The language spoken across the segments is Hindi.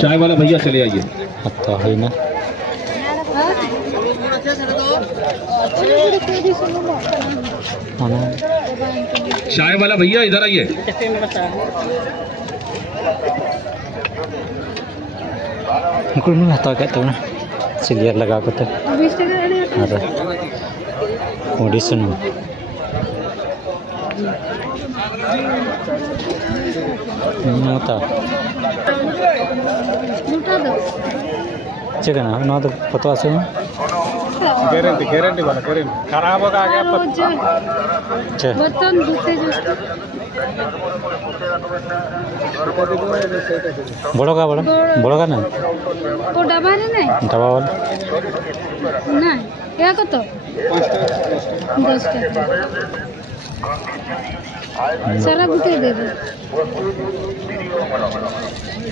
चाय वाला भैया चले आइए। तो है ना चाय वाला भैया इधर आइए। नहीं हता क्या तो सिलियर लगा को तो ऑडिशन होता चिकन ना तो पता से गारंटी गारंटी वाला गारंटी खराब होगा आगे बर्तन धोते बड़ो का ना वो डबा है ना डबा वाला ना क्या कत 10 টাকা सारा गुटे दे दो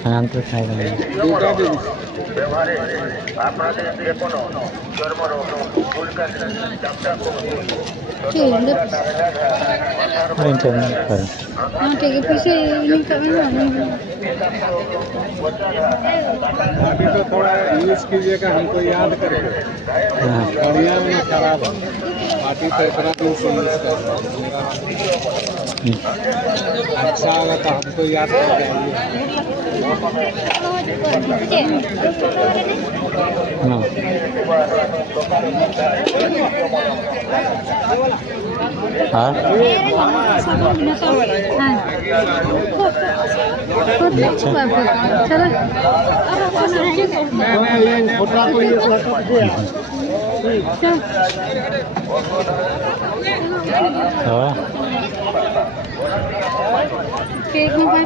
अंतर खाएगा हाँ ठीक है पीछे नहीं करना अभी तो थोड़ा यूज कीजिएगा हमको याद करके बढ़िया में खराब है पार्टी तो इतना दिन से यूज कर अच्छा होगा तो हमको याद करके हाँ केक में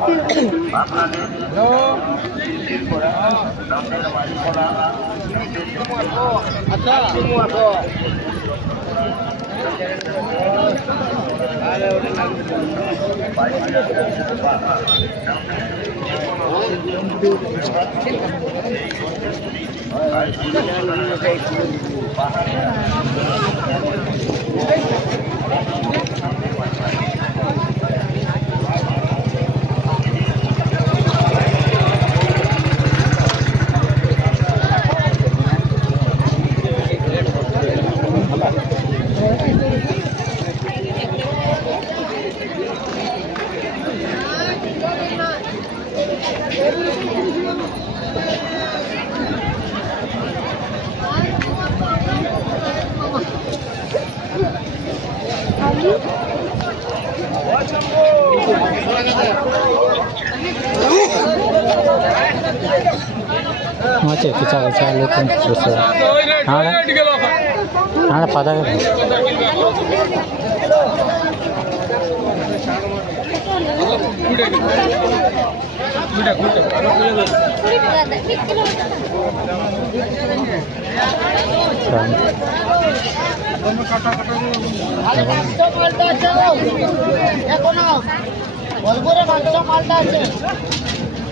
मचे किचा लेकिन हाँ हाँ पता है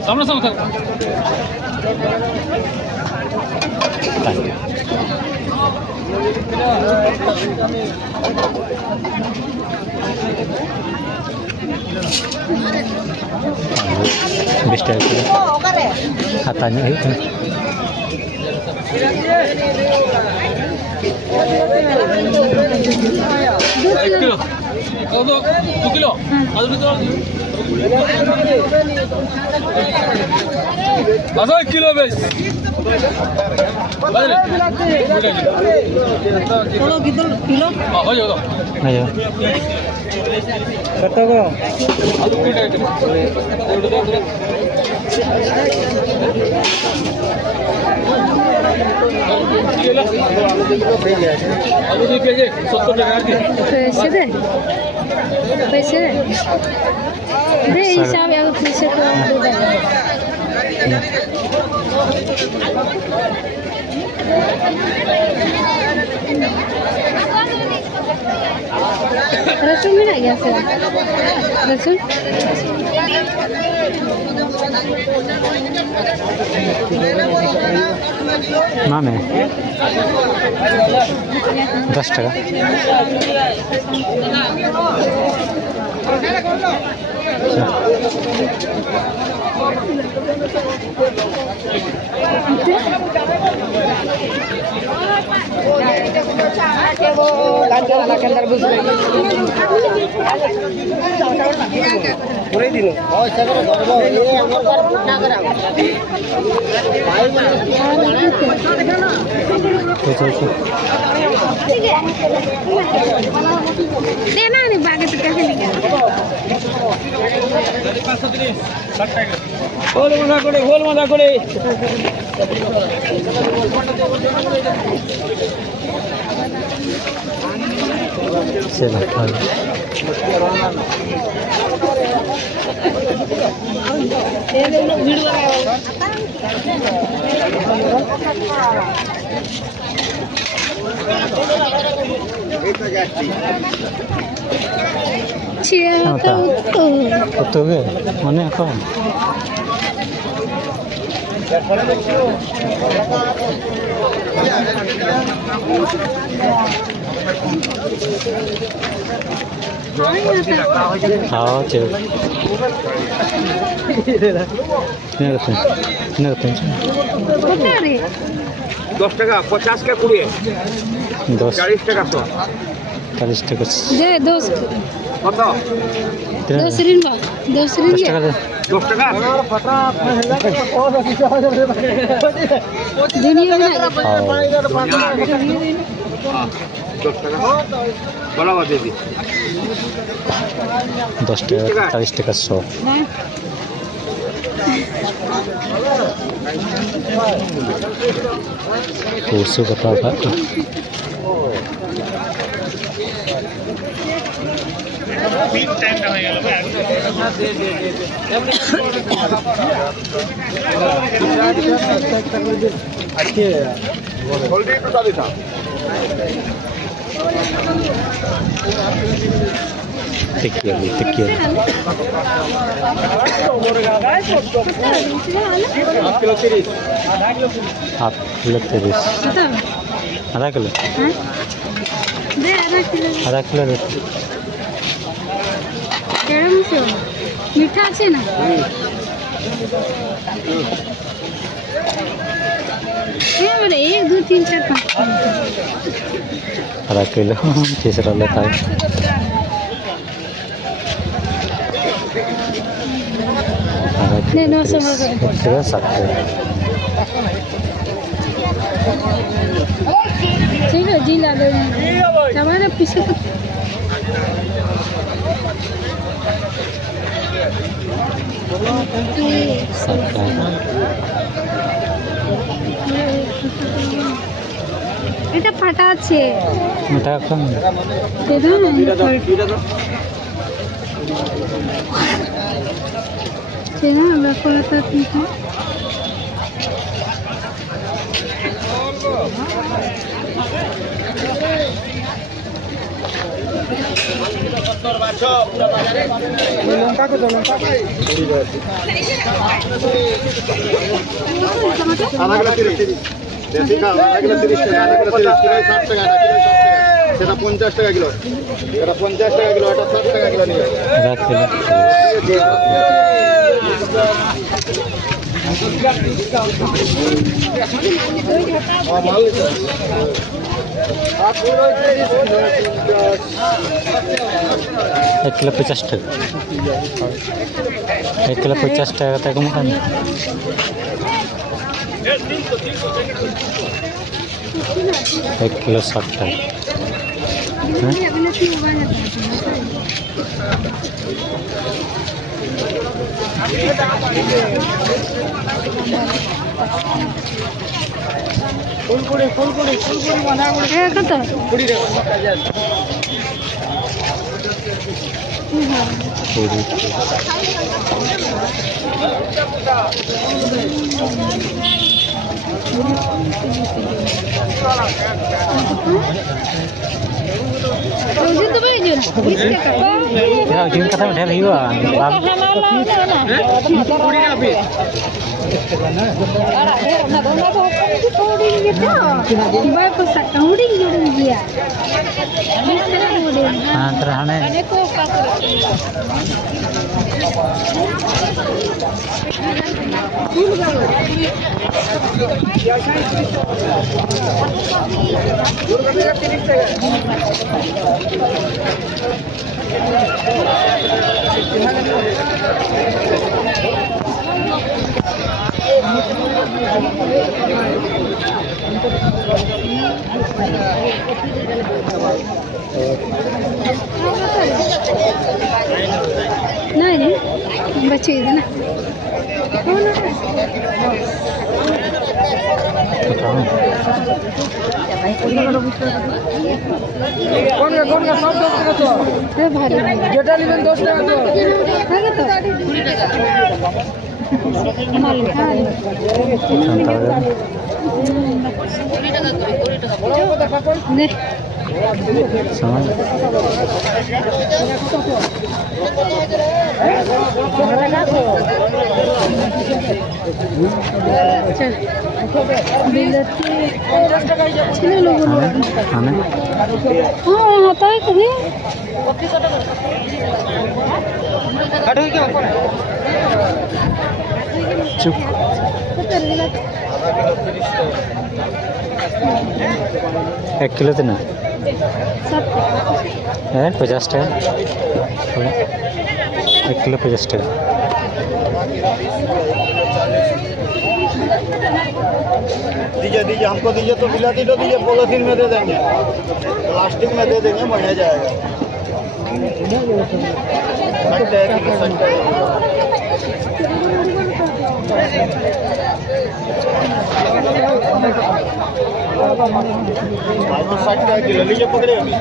सामने सामने बिस्तर katanya itu kilo. Kalau 2 kilo, ada betul. Ada 1 kilo bes. kalau gitu kilo Oh iya, ayo kata ko पैसे दे दे हिसाब है पैसे तो दे रसून मिला गया सर रसून नाम है 10 টাকা देना नहीं बाकी तो कैसे निकल গোল মাথা করে चलो तो मने এখন हाँ चल दस टाका 50 का 20 10 40 টাকা 100 40 টাকা दे 10 কত 10 रिंबा 10 10 रिंबा টাকা দে 10 টাকা दुनिया में 10 টাকা বরাবর দিয়ে দি 10 টাকা 40 টাকা 100 200 का था Tekir. हाफ किलो 30 आधा किलो दे आधा किलो केरम से मीठा আছে না ये 1 2 3 4 5 आधा किलो तीसरा लेता है नहीं 900 किलो 60 ठीक है जी ला दे हमारे पीछे এটা ফাটা আছে এটা কম দেখো চেনা আমরা কলাটা কিনছি লঙ্কা কত লঙ্কা আধা কিলো 30 দেশি না আধা কিলো 30 টাকা আধা কিলো 30 কিলো 60 টাকা আধা কিলো 60 টাকা সেটা 50 টাকা কিলো এটা 50 টাকা কিলো এটা 60 টাকা কিলো নিবে आधा किलो एक किलो 50 টাকা 1 किलो 50 টাকা तक मुकान 1 किलो 60 টাকা ফুলকুড়ি বানা কত কুড়ি টাকা पूरी ujung kata model hiu नहीं बच्चे इधर ना कौन का सब 10 টাকা তো भारी যেটা নেবেন 10 টাকা তো आगे तो माल ने चल बिलती चलो लोगों हमें हाँ आता है कहीं चुप 1 किलो देना है 50 টাকা 1 किलो 50 টাকা दीजिए हमको दीजिए तो बिलाती तो दीजिए पॉलिथीन में दे देंगे प्लास्टिक में दे देंगे बढ़िया जाएगा भाई 60 का किलो लीजिए पकड़े अभी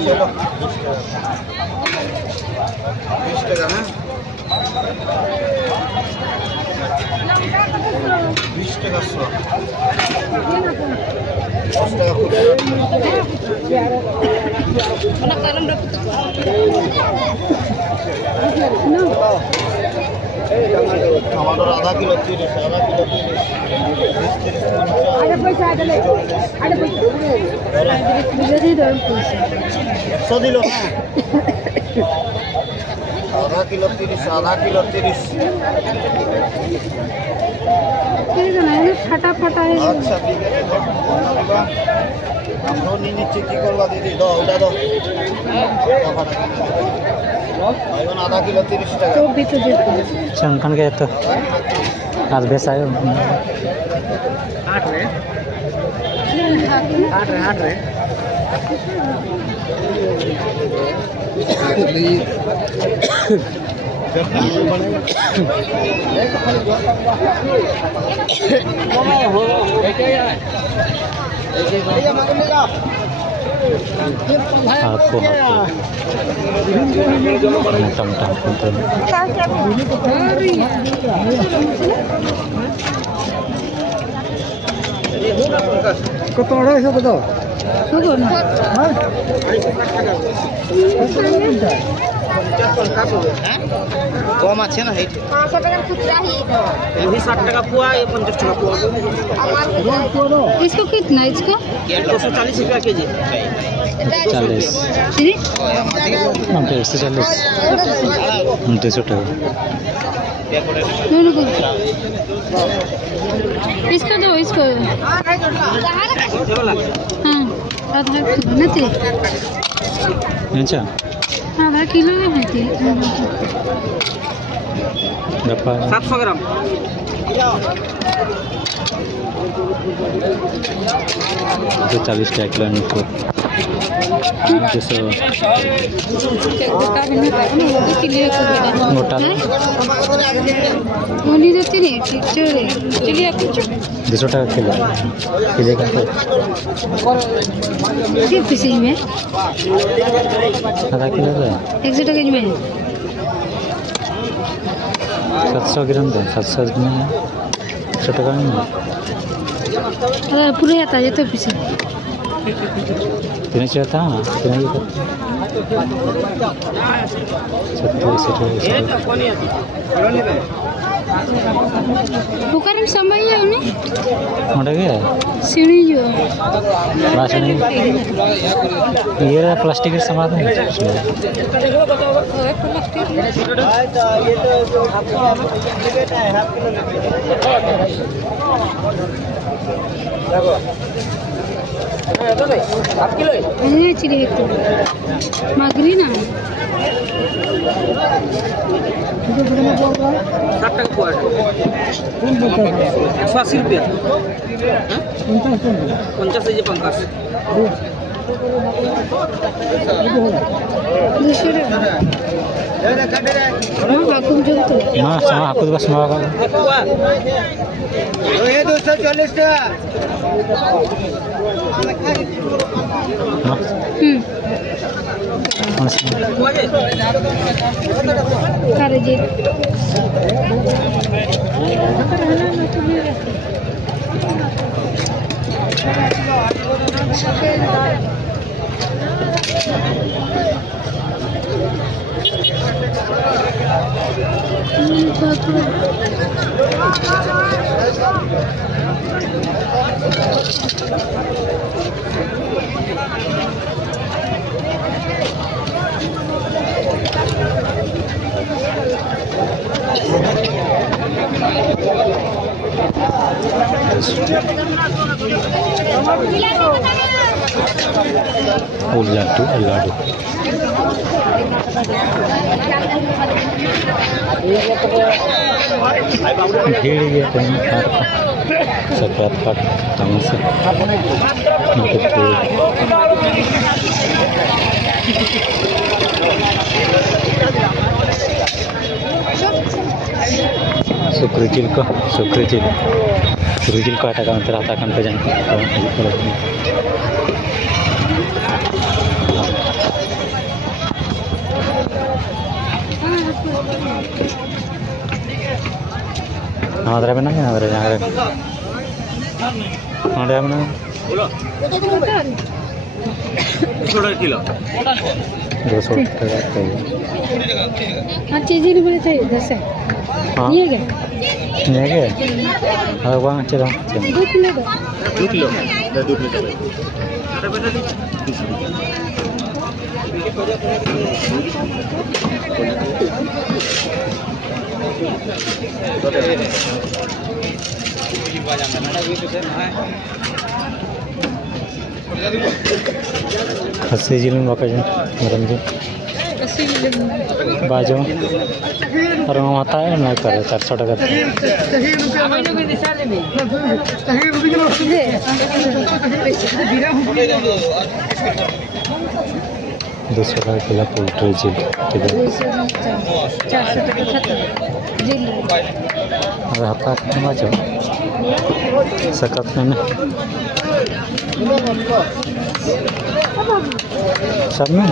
चलो 20 টাকা ना 20 টাকা 100 10 টাকা टमाटर आधा किलो 30 आधा किलो 100 दिलो आधा किलो 30 आधा किलो 30 फटा फटा है अच्छा ठीक है हम नीचे की करवा दीदी दो उड़ा दो बैगन आधा किलो 30 টাকা तो भी तो देते चंकन के तो आज बेस आयो 8 रे आपको কত আড়াইশো কত কম আছে না এইটা 500 টাকার খুচরা হি এই 60 টাকা পোয়া এই 50 টাকা পোয়া इसको कितना इसको 240 रुपया केजी 40 चलिए 140 200 টাকা दोनों को इसको दो इसको हाँ आधा किलो नहीं अच्छा आधा किलो है डब्बा 700 গ্রাম ₹40 किलो नीचे 200 मोटा ₹200 किलो किलो का में आधा किलो का 100 टका में 700 ग्राम दे 700 में 100 टका में पूरे आता है तो पीस तीन चाहता तीन बुखार में समय है उन्हें मोटा क्या सीढ़ी जो बात नहीं ये प्लास्टिक के सामान है चिड़ी मागरी ना 60 টাকা পোয়া 180 रुपया 50 है 50 हाँ sama aku juga semua kan ये 240 টাকা जी Ladu भीड़ ये सफेद पट तमन से सुक्रिजिल को आता का अंतर आता कम पे जाने हमारे बना क्या हमारे यहाँ हमारे बना 200 किलो 200 टका हाँ चीज़ नहीं बने चाहिए 10 हाँ ये क्या ये क्या अब वहाँ चलो 2 किलो दो 2 किलो 2 किलो खस्सी जिले में बाका जी मैडम जी बाजू और वहाँ आता है ना कर 400 टका 200 टका किलो पोल्ट्री झील 400 टका खत्म जिल और हफ्ता बाजू सकत में सब में